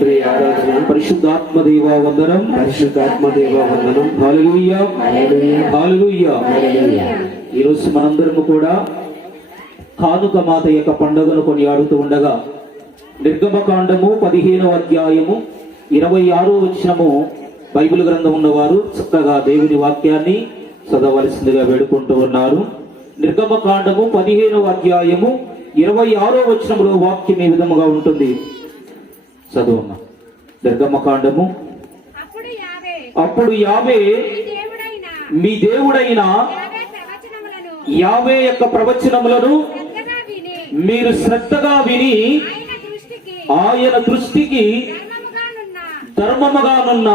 తండ్రి ఆరాధన పరిశుద్ధాత్మ దేవ వందనం. పరిశుద్ధాత్మ దేవ వందనం. ఈరోజు మనందరము కూడా కానుక మాత యొక్క పండుగను కొనియాడుతూ ఉండగా నిర్గమకాండము పదిహేనవ అధ్యాయము ఇరవై ఆరో వచనము బైబిల్ గ్రంథం ఉన్నవారు చక్కగా దేవుని వాక్యాన్ని చదవలసిందిగా వేడుకుంటూ ఉన్నారు. నిర్గమకాండము పదిహేనవ అధ్యాయము ఇరవై ఆరో వచనములో వాక్యం ఈ విధముగా ఉంటుంది. నిర్గమకాండము అప్పుడు యావే. అప్పుడు యావే మీ దేవుడైన. యావే యొక్క ప్రవచనములను మీరు శ్రద్ధగా విని ఆయన దృష్టికి. ధర్మముగానున్న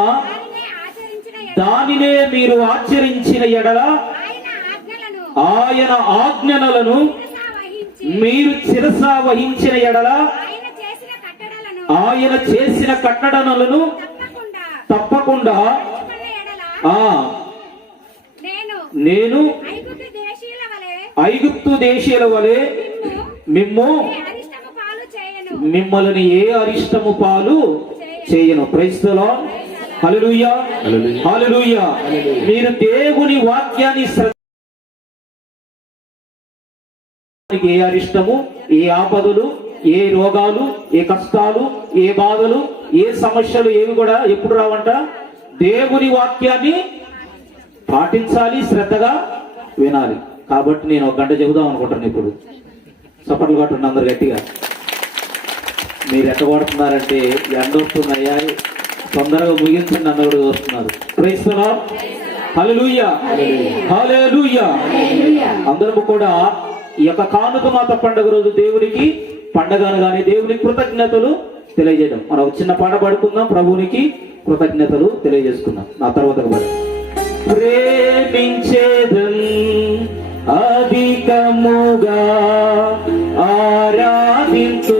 దానినే మీరు ఆచరించిన ఎడల ఆయన ఆజ్ఞలను. మీరు శిరస వహించిన ఎడల ఆయన చేసిన కట్టడలను తప్పకుండా. తప్పకుండా నడుచుకున్న ఎడల. ఆ. నేను నేను ఐగుప్తు దేశీయుల వలె మిమ్ము మిమ్మల్ని ఏ అరిష్టము పాలు చేయను. హల్లెలూయా. మీరు దేవుని వాక్యాన్ని శ్రద్ధ ఏ అరిష్టము? ఏ ఆపదలు? ఏ రోగాలు ఏ కష్టాలు ఏ బాధలు ఏ సమస్యలు ఏవి కూడా ఎప్పుడు రావంట? దేవుని వాక్యాన్ని పాటించాలి శ్రద్ధగా వినాలి. కాబట్టి నేను ఒక గంట చెబుదాం అనుకుంటాను ఇప్పుడు. చప్పట్లు కొట్టండి అందరు గట్టిగా. మీరు ఎట్టబడుతున్నారంటే ఎండ వస్తున్నాయా? తొందరగా ముగించండి అన్నప్పుడు వస్తున్నారు. హల్లెలూయా అందరము కూడా ఈ యొక్క కానుక మాత పండుగ రోజు దేవునికి పండగను కానీ దేవునికి కృతజ్ఞతలు తెలియజేయడం. మనం చిన్న పాట పాడుకుందాం. ప్రభునికి కృతజ్ఞతలు తెలియజేసుకుందాం. నా తర్వాత ప్రేమించేదం అధికముగా ఆరాధించు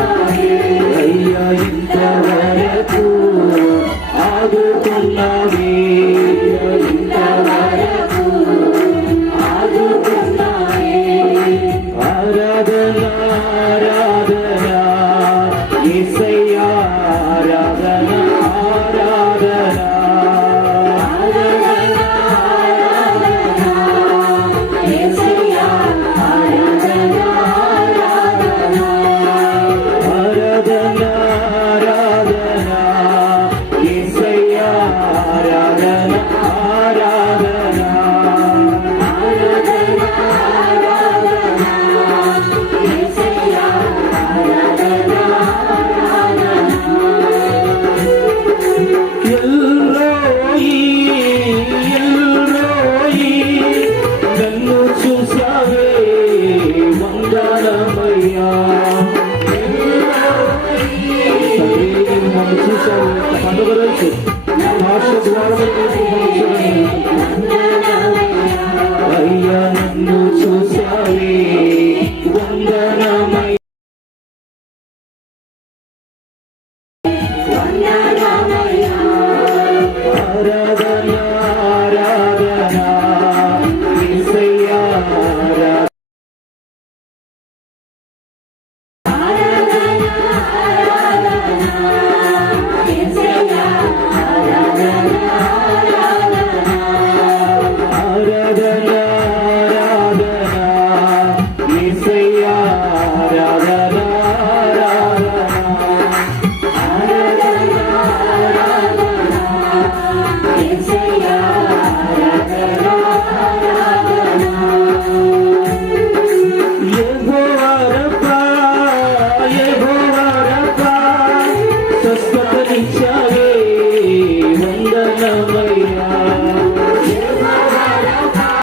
Yeah. చూశావు పండుగ రోజు భాష ద్వారా అయ్యా నన్ను చూశావే వందనమయ్యా ఆరాధన ఆరాధన